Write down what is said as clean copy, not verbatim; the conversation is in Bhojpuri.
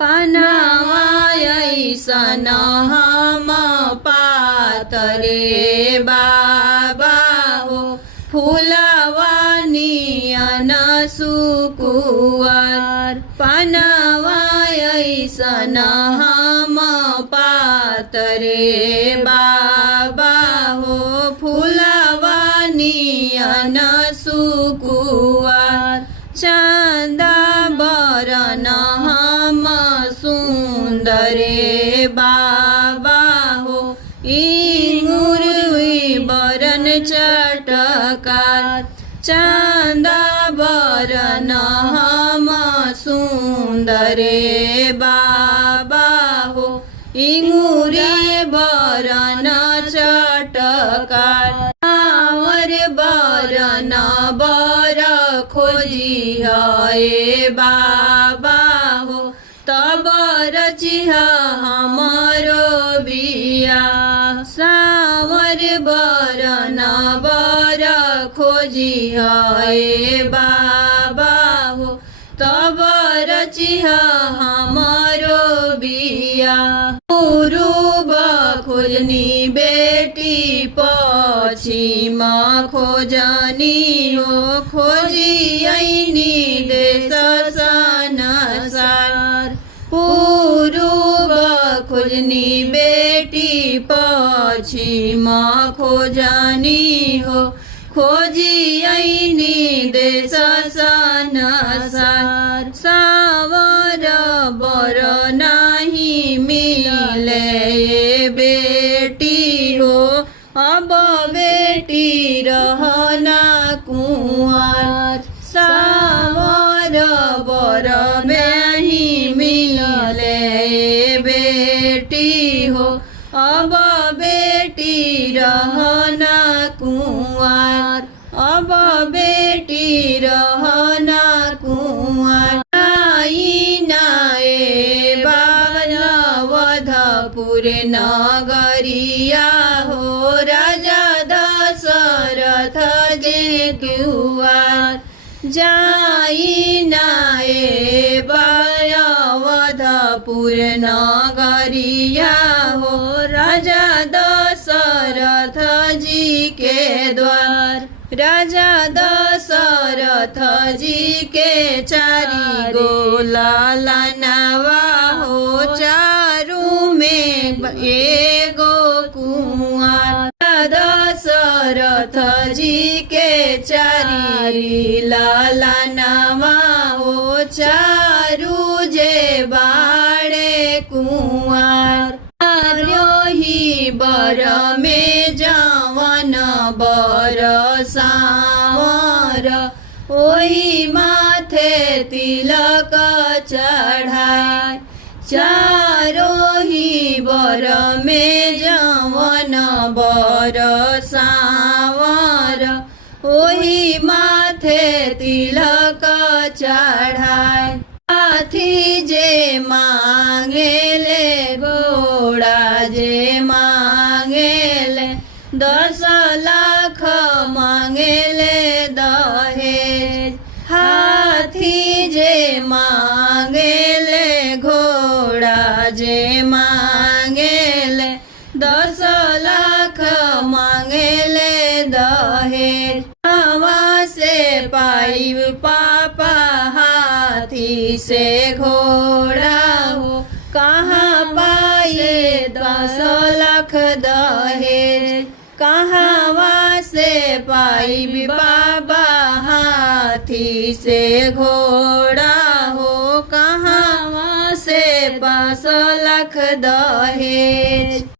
पनावा ऐसन हम पातरे बाबा हो फूलवा नियन सुकुवार। पनावा ऐसन हम पातरे बाबा हो फूलवा नियन सुकुवार। चंदा बरन हम सुंदरे बाबा हो इंगुरवी बरन चटकार। चंदा बरन हम सुंदरे बाबा हो इंगुरी बरन चटकार। आवर बरन बर खोजी है बाबा हो तब रचिह हमारो बिया। सावर बरन बर खोजी है बाबा हो तब रचिह हमारो बिया। पूर्व खोजनी बेटी पश्चिम खोजनी हो खोजी ऐनी देश संसार। पूर्व खोजनी बेटी पश्चिम खोजनी हो खोजी ऐनी देश संसार। सावर बर नहीं मिले बेटी हो अब बेटी रहना कुंवर। सावर बर नहीं मिले बेटी हो अब बेटी रहना कुंवर। अब बेटी रहना कुंवर। वधपुर नगरिया हो राजा दशरथ जे कुंवर। जाई नाए वधपुर नगरिया हो राजा दशरथ जी के द्वार। राजा दशरथ जी के चारी गो लालनवा हो चारू में एगो कुंवर। दशरथ जी के चारी लालनवा हो चारू जे बाड़े कुंवर। रोही बर में जवन बर सांवर ओही माथे तिलक चढ़ाए। चारोही बर में जवन बर सांवर ओही माथे तिलक चढ़ाए। हाथी जे मांगेले घोड़ा जे मांगेले 10 लाख मांगेले दहेज। हाथी जे मांगेले घोड़ा जे मांगेले 10 लाख मांगेले दहेज। हवा से पाइब पापा हाथी से घोड़ा हो कहाँ पाए 10 लाख दहेज। कहाँ से पाइब बाबा हाथी से घोड़ा हो कहाँ से 5 लाख दहेज।